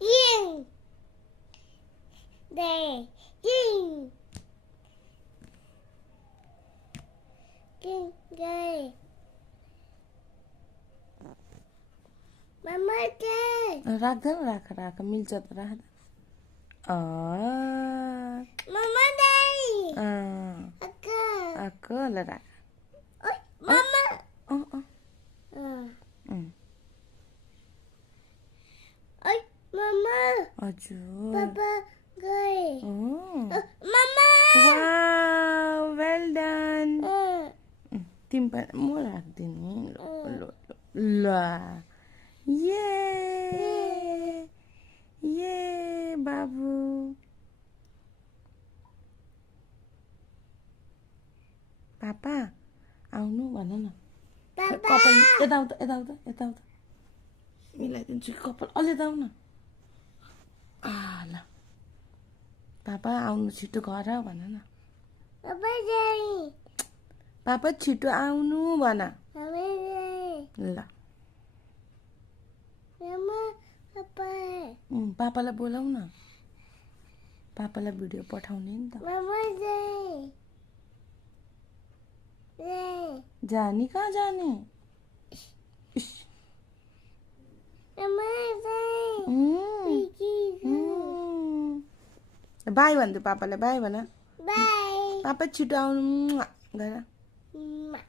Ying. There. Ying. Ying. There. Mama there. राख्दैन राख मिल्छ त राख Mama there. Akka. आको ल राख Oi, Mama. Oi, Mama. हजुर Papa गए. Mama. वाउ वेल डन तिमी पनि म राख्दिनु ल ल ये बाबु पापा आउनु भन न कपाल यता मिलाइदिन्छु कपाल अलि यता आउन ल पापा आउनु छिटो घर भन न Papa जाई. पापा छिटो आउनु भन Mama जाई. ल Mama, Papa. पापालाई बोलाउ न पापालाई भिडियो पठाउने नि त Mama जाई. जाई. जाने कहाँ जाने Mama जाई. Piki जाई. बाई भन्दै पापालाई बाई भन Bye. पापा छिटो आउनु गर Mwah.